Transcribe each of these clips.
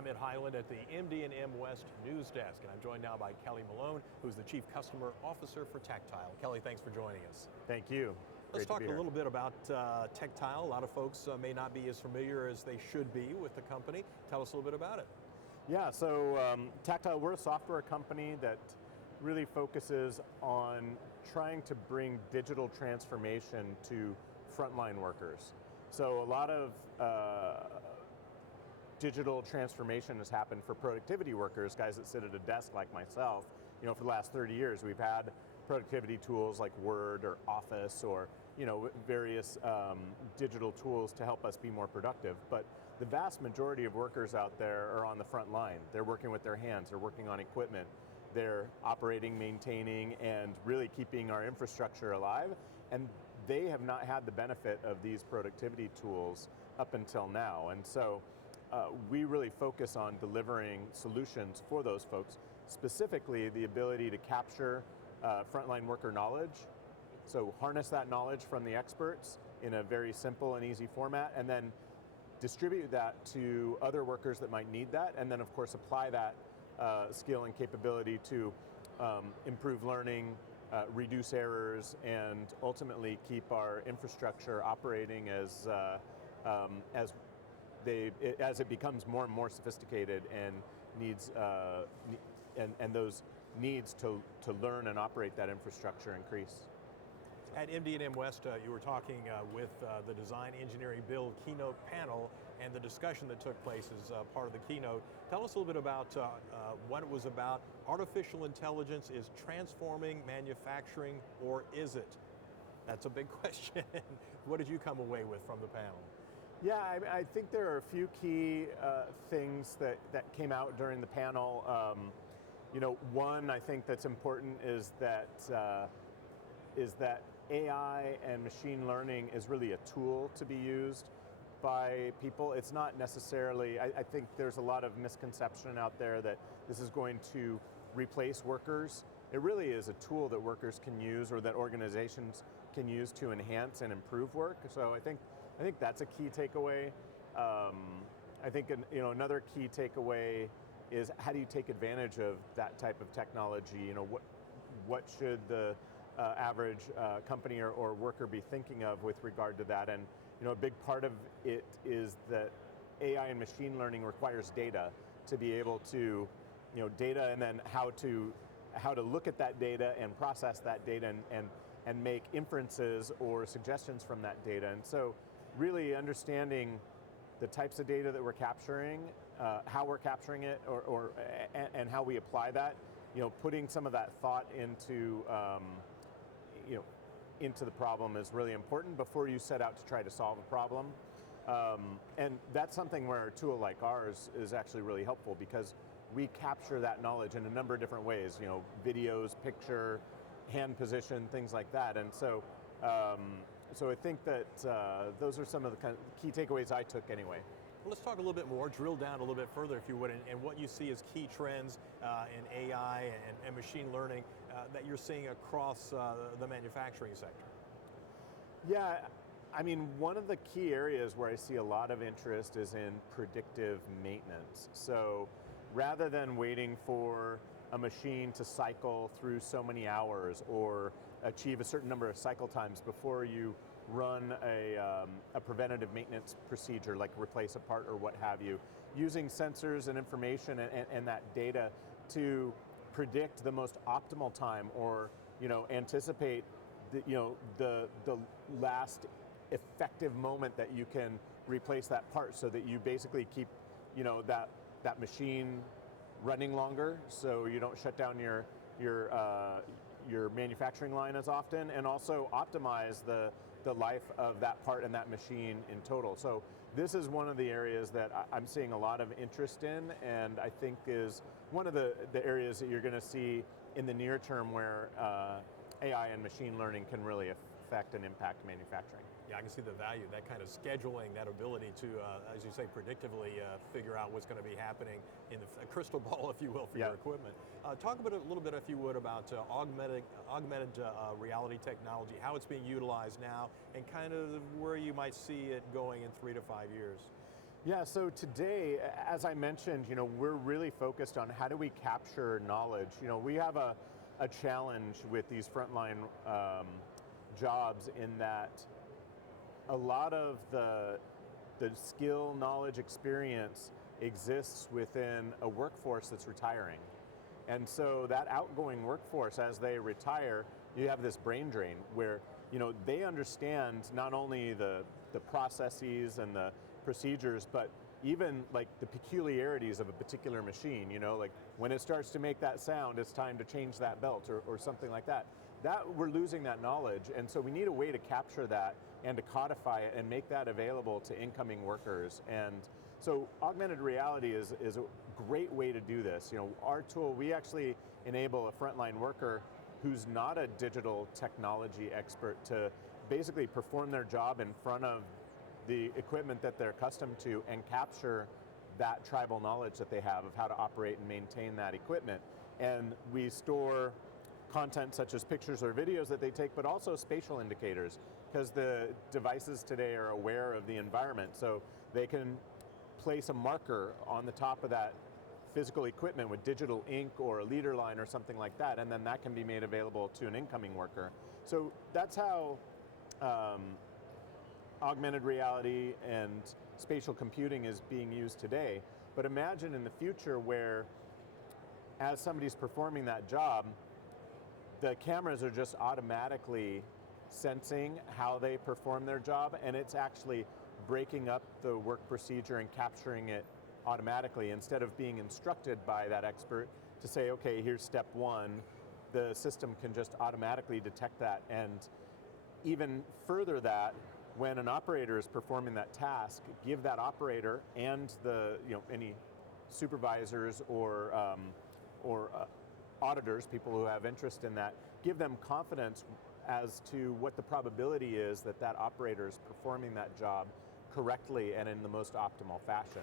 I'm at Highland at the MD&M West News Desk, and I'm joined now by Kelly Malone, who's the Chief Customer Officer for Taqtile. Kelly, thanks for joining us. Thank you. Let's talk a little bit about Taqtile. A lot of folks may not be as familiar as they should be with the company. Tell us a little bit about it. Yeah, so Taqtile, we're a software company that really focuses on trying to bring digital transformation to frontline workers. So a lot of digital transformation has happened for productivity workers, guys that sit at a desk like myself. You know, for the last 30 years, we've had productivity tools like Word or Office or various digital tools to help us be more productive. But the vast majority of workers out there are on the front line. They're working with their hands, they're working on equipment, they're operating, maintaining, and really keeping our infrastructure alive. And they have not had the benefit of these productivity tools up until now. And so we really focus on delivering solutions for those folks, specifically the ability to capture frontline worker knowledge. So harness that knowledge from the experts in a very simple and easy format, and then distribute that to other workers that might need that, and then of course apply that skill and capability to improve learning, reduce errors, and ultimately keep our infrastructure operating as it becomes more and more sophisticated and needs and those needs to learn and operate that infrastructure increase. At MD&M West, you were talking with the Design Engineering Build Keynote panel, and the discussion that took place as part of the keynote. Tell us a little bit about what it was about. Artificial intelligence is transforming manufacturing, or is it? That's a big question. What did you come away with from the panel? Yeah, I think there are a few key things that came out during the panel. One I think that's important is that AI and machine learning is really a tool to be used by people. It's not necessarily, I think there's a lot of misconception out there that this is going to replace workers. It really is a tool that workers can use, or that organizations can use to enhance and improve work. So I think that's a key takeaway. I think another key takeaway is, how do you take advantage of that type of technology? What should the average company or worker be thinking of with regard to that? And a big part of it is that AI and machine learning requires data to be able to, data, and then how to look at that data and process that data and make inferences or suggestions from that data. And so really understanding the types of data that we're capturing, how we're capturing it, and how we apply that, putting some of that thought into the problem is really important before you set out to try to solve a problem. And that's something where a tool like ours is actually really helpful, because we capture that knowledge in a number of different ways, videos, picture, hand position, things like that. And so I think that those are some of the kind of key takeaways I took anyway. Well, let's talk a little bit more, drill down a little bit further, if you would, and what you see as key trends in AI and machine learning that you're seeing across the manufacturing sector. Yeah, I mean, one of the key areas where I see a lot of interest is in predictive maintenance. So rather than waiting for a machine to cycle through so many hours or achieve a certain number of cycle times before you run a preventative maintenance procedure, like replace a part or what have you, using sensors and information and that data to predict the most optimal time, or anticipate the last effective moment that you can replace that part, so that you basically keep that machine running longer, so you don't shut down your manufacturing line as often, and also optimize the life of that part and that machine in total. So this is one of the areas that I'm seeing a lot of interest in, and I think is one of the areas that you're going to see in the near term where AI and machine learning can really affect and impact manufacturing. Yeah, I can see the value, that kind of scheduling, that ability to, as you say, predictively figure out what's going to be happening in a crystal ball, if you will, for your equipment. Talk a little bit, if you would, about augmented reality technology, how it's being utilized now, and kind of where you might see it going in 3 to 5 years. Yeah, so today, as I mentioned, we're really focused on how do we capture knowledge. We have a challenge with these frontline jobs in that a lot of the skill, knowledge, experience exists within a workforce that's retiring. And so that outgoing workforce, as they retire, you have this brain drain where they understand not only the processes and the procedures, but even like the peculiarities of a particular machine. Like when it starts to make that sound, it's time to change that belt or something like that. We're losing that knowledge, and so we need a way to capture that and to codify it and make that available to incoming workers. And so augmented reality is a great way to do this. Our tool, we actually enable a frontline worker who's not a digital technology expert to basically perform their job in front of the equipment that they're accustomed to and capture that tribal knowledge that they have of how to operate and maintain that equipment. And we store content such as pictures or videos that they take, but also spatial indicators, because the devices today are aware of the environment. So they can place a marker on the top of that physical equipment with digital ink or a leader line or something like that, and then that can be made available to an incoming worker. So that's how augmented reality and spatial computing is being used today. But imagine in the future where, as somebody's performing that job, the cameras are just automatically sensing how they perform their job, and it's actually breaking up the work procedure and capturing it automatically instead of being instructed by that expert to say, okay, here's step one. The system can just automatically detect that, and even further that, when an operator is performing that task, give that operator and the any supervisors or auditors, people who have interest in that, give them confidence as to what the probability is that that operator is performing that job correctly and in the most optimal fashion.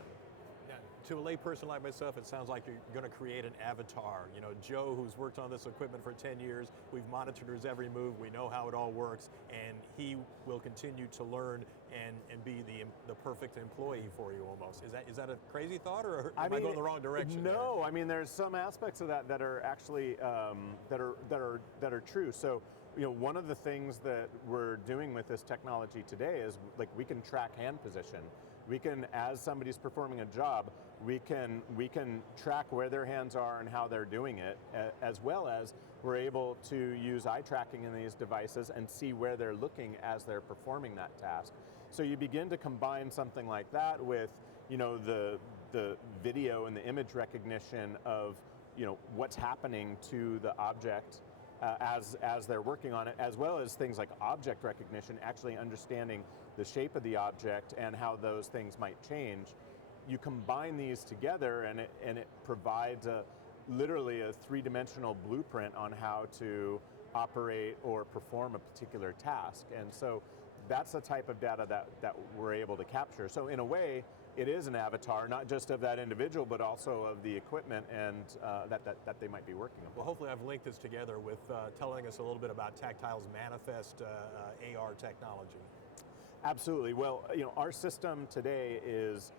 Yeah, to a layperson like myself, it sounds like you're going to create an avatar. Joe, who's worked on this equipment for 10 years, we've monitored his every move, we know how it all works, and he will continue to learn and be the perfect employee for you almost. Is that a crazy thought, or am I going the wrong direction? No, I mean there's some aspects of that are actually that are true. So one of the things that we're doing with this technology today is like we can track hand position. We can, as somebody's performing a job, we can track where their hands are and how they're doing it, as well as we're able to use eye tracking in these devices and see where they're looking as they're performing that task. So you begin to combine something like that with the video and the image recognition of what's happening to the object as they're working on it, as well as things like object recognition, actually understanding the shape of the object and how those things might change. You combine these together and it provides literally a three-dimensional blueprint on how to operate or perform a particular task. And so that's the type of data that we're able to capture. So in a way, it is an avatar, not just of that individual, but also of the equipment and that they might be working on. Well, hopefully I've linked this together with telling us a little bit about Taqtile's Manifest AR technology. Absolutely. Well, our system today is,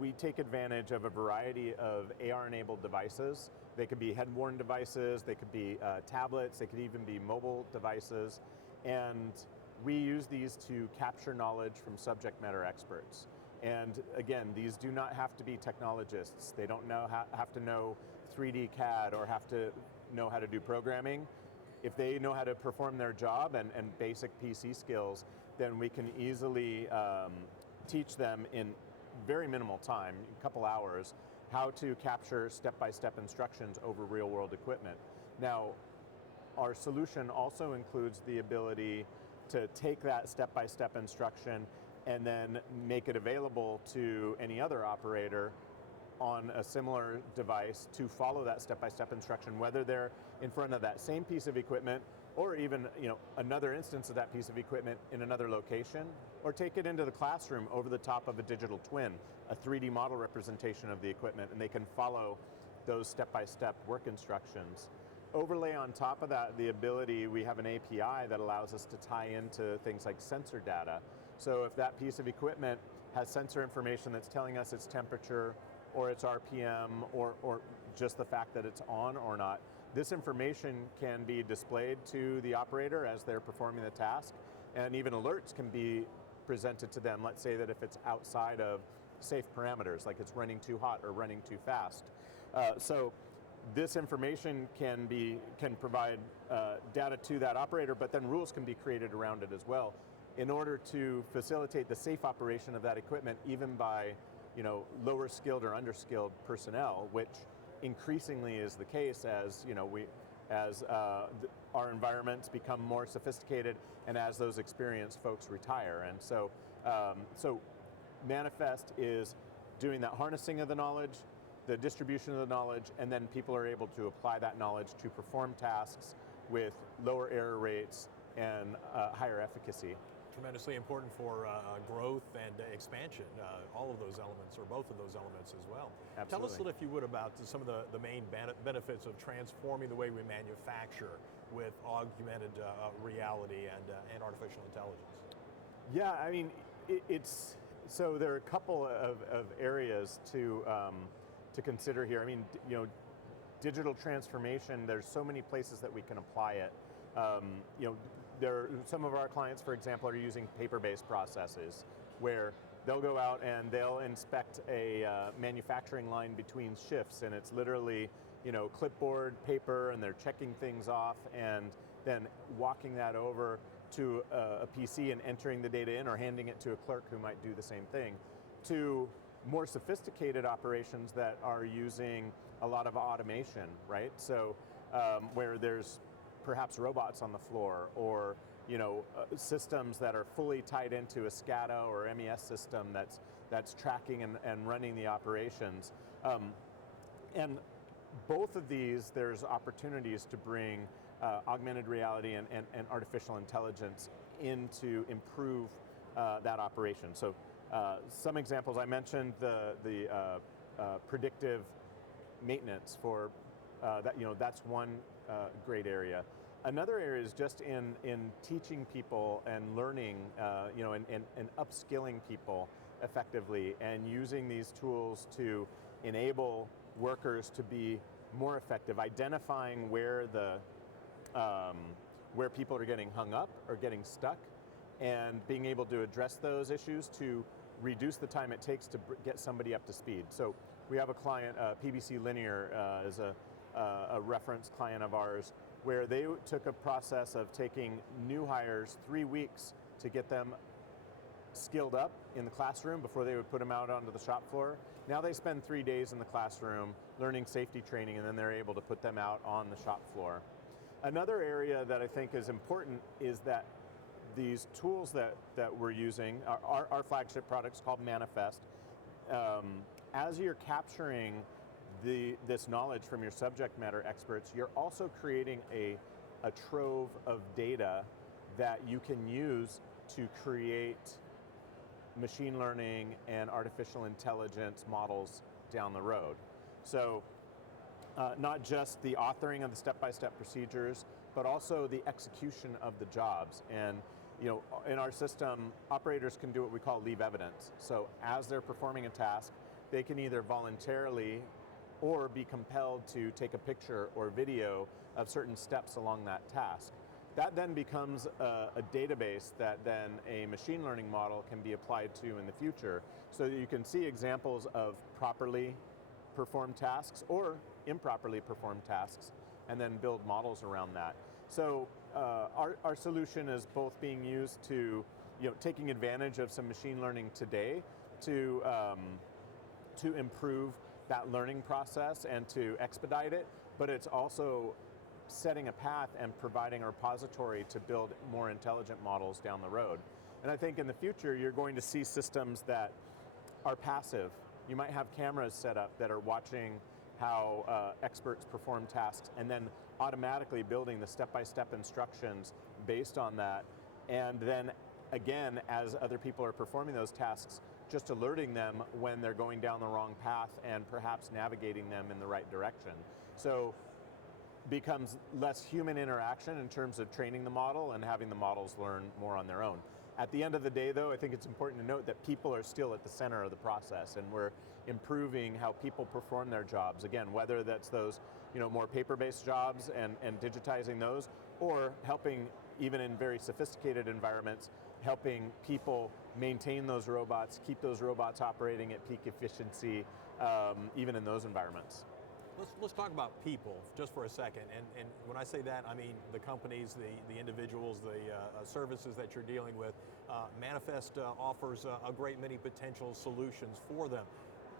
we take advantage of a variety of AR-enabled devices. They could be head-worn devices, they could be tablets, they could even be mobile devices, and we use these to capture knowledge from subject matter experts. And again, these do not have to be technologists. They don't have to know 3D CAD or have to know how to do programming. If they know how to perform their job and basic PC skills, then we can easily teach them in very minimal time, a couple hours, how to capture step-by-step instructions over real-world equipment. Now, our solution also includes the ability to take that step-by-step instruction and then make it available to any other operator on a similar device to follow that step-by-step instruction, whether they're in front of that same piece of equipment or even another instance of that piece of equipment in another location, or take it into the classroom over the top of a digital twin, a 3D model representation of the equipment, and they can follow those step-by-step work instructions. Overlay on top of that the ability, we have an API that allows us to tie into things like sensor data. So if that piece of equipment has sensor information that's telling us its temperature or its RPM or just the fact that it's on or not. This information can be displayed to the operator as they're performing the task, and even alerts can be presented to them. Let's say that if it's outside of safe parameters, like it's running too hot or running too fast. So this information can provide data to that operator, but then rules can be created around it as well in order to facilitate the safe operation of that equipment, even by lower skilled or underskilled personnel, which increasingly is the case as our environments become more sophisticated and as those experienced folks retire. And so Manifest is doing that harnessing of the knowledge, the distribution of the knowledge, and then people are able to apply that knowledge to perform tasks with lower error rates and higher efficacy. Tremendously important for growth and expansion, all of those elements, or both of those elements as well. Absolutely. Tell us a little, if you would, about some of the main benefits of transforming the way we manufacture with augmented reality and artificial intelligence. Yeah, I mean, so there are a couple of areas to consider here. I mean, digital transformation, there's so many places that we can apply it. Some of our clients, for example, are using paper-based processes where they'll go out and they'll inspect a manufacturing line between shifts, and it's literally clipboard, paper, and they're checking things off and then walking that over to a PC and entering the data in, or handing it to a clerk who might do the same thing, to more sophisticated operations that are using a lot of automation, right? So where there's perhaps robots on the floor, or systems that are fully tied into a SCADA or MES system that's tracking and running the operations. And both of these, there's opportunities to bring augmented reality and artificial intelligence in to improve that operation. So some examples, I mentioned the predictive maintenance for that. That's one great area. Another area is just in teaching people and learning, and upskilling people effectively, and using these tools to enable workers to be more effective, identifying where people are getting hung up or getting stuck, and being able to address those issues to reduce the time it takes to get somebody up to speed. So we have a client, PBC Linear is a reference client of ours, where they took a process of taking new hires 3 weeks to get them skilled up in the classroom before they would put them out onto the shop floor. Now they spend 3 days in the classroom learning safety training, and then they're able to put them out on the shop floor. Another area that I think is important is that these tools that we're using, our flagship product's called Manifest. As you're capturing this knowledge from your subject matter experts, you're also creating a trove of data that you can use to create machine learning and artificial intelligence models down the road. So not just the authoring of the step-by-step procedures, but also the execution of the jobs. And in our system, operators can do what we call leave evidence. So as they're performing a task, they can either voluntarily or be compelled to take a picture or video of certain steps along that task. That then becomes a database that then a machine learning model can be applied to in the future, so that you can see examples of properly performed tasks or improperly performed tasks, and then build models around that. So our solution is both being used to, taking advantage of some machine learning today to improve that learning process and to expedite it, but it's also setting a path and providing a repository to build more intelligent models down the road. And I think in the future, you're going to see systems that are passive. You might have cameras set up that are watching how experts perform tasks, and then automatically building the step-by-step instructions based on that. And then again, as other people are performing those tasks, just alerting them when they're going down the wrong path and perhaps navigating them in the right direction. So becomes less human interaction in terms of training the model and having the models learn more on their own. At the end of the day, though, I think it's important to note that people are still at the center of the process, and we're improving how people perform their jobs. Again, whether that's those more paper-based jobs and digitizing those, or helping, even in very sophisticated environments, helping people maintain those robots, keep those robots operating at peak efficiency, even in those environments. Let's talk about people just for a second, and when I say that, I mean the companies, the individuals, the services that you're dealing with. Manifest offers a great many potential solutions for them,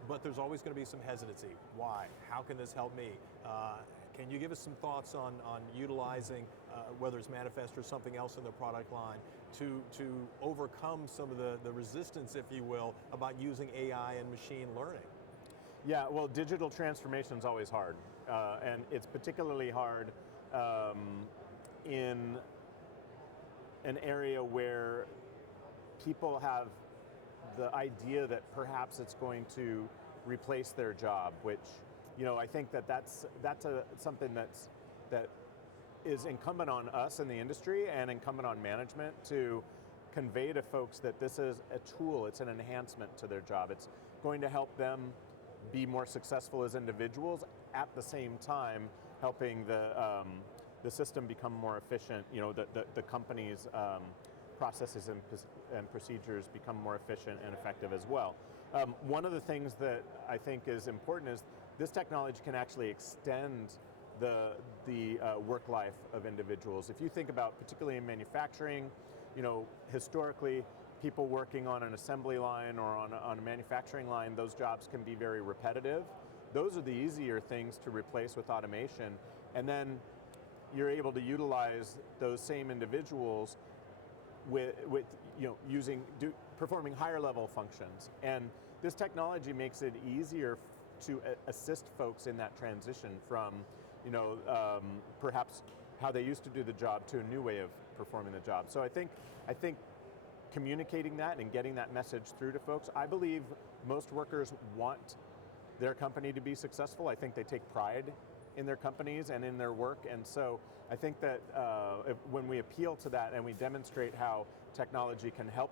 but there's always going to be some hesitancy. Why? How can this help me? Can you give us some thoughts on utilizing, whether it's Manifest or something else in the product line, to overcome some of the resistance, if you will, about using AI and machine learning? Yeah, well, digital transformation is always hard, and it's particularly hard in an area where people have the idea that perhaps it's going to replace their job, which I think that's something that is incumbent on us in the industry and incumbent on management to convey to folks that this is a tool, it's an enhancement to their job. It's going to help them be more successful as individuals, at the same time helping the system become more efficient, the company's processes and procedures become more efficient and effective as well. One of the things that I think is important is this technology can actually extend the work life of individuals. If you think about, particularly in manufacturing, historically, people working on an assembly line or on a manufacturing line, those jobs can be very repetitive. Those are the easier things to replace with automation, and then you're able to utilize those same individuals with performing higher level functions. And this technology makes it easier to assist folks in that transition from perhaps how they used to do the job to a new way of performing the job. So I think communicating that and getting that message through to folks, I believe most workers want their company to be successful. I think they take pride in their companies and in their work, and so I think that when we appeal to that and we demonstrate how technology can help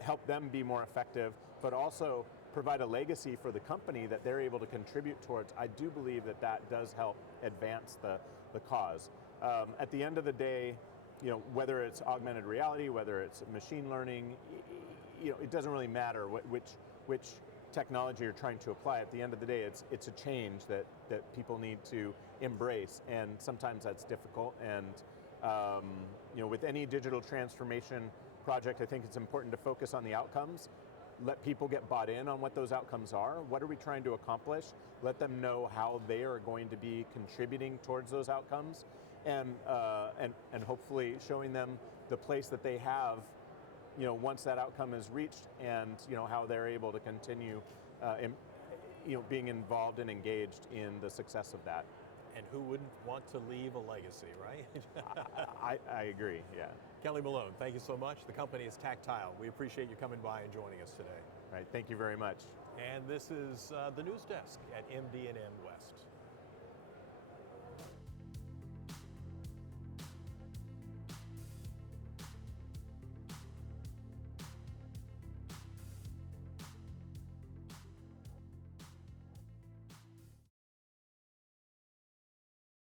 help them be more effective, but also provide a legacy for the company that they're able to contribute towards, I do believe that does help advance the cause. At the end of the day, whether it's augmented reality, whether it's machine learning, it doesn't really matter which technology you're trying to apply. At the end of the day, it's a change that people need to embrace, and sometimes that's difficult. And with any digital transformation project, I think it's important to focus on the outcomes. Let people get bought in on what those outcomes are. What are we trying to accomplish? Let them know how they are going to be contributing towards those outcomes, and hopefully showing them the place that they have, once that outcome is reached, and how they're able to continue, being involved and engaged in the success of that. And who wouldn't want to leave a legacy, right? I agree, yeah. Kelly Malone, thank you so much. The company is Taqtile. We appreciate you coming by and joining us today. All right, thank you very much. And this is the News Desk at MD&M West.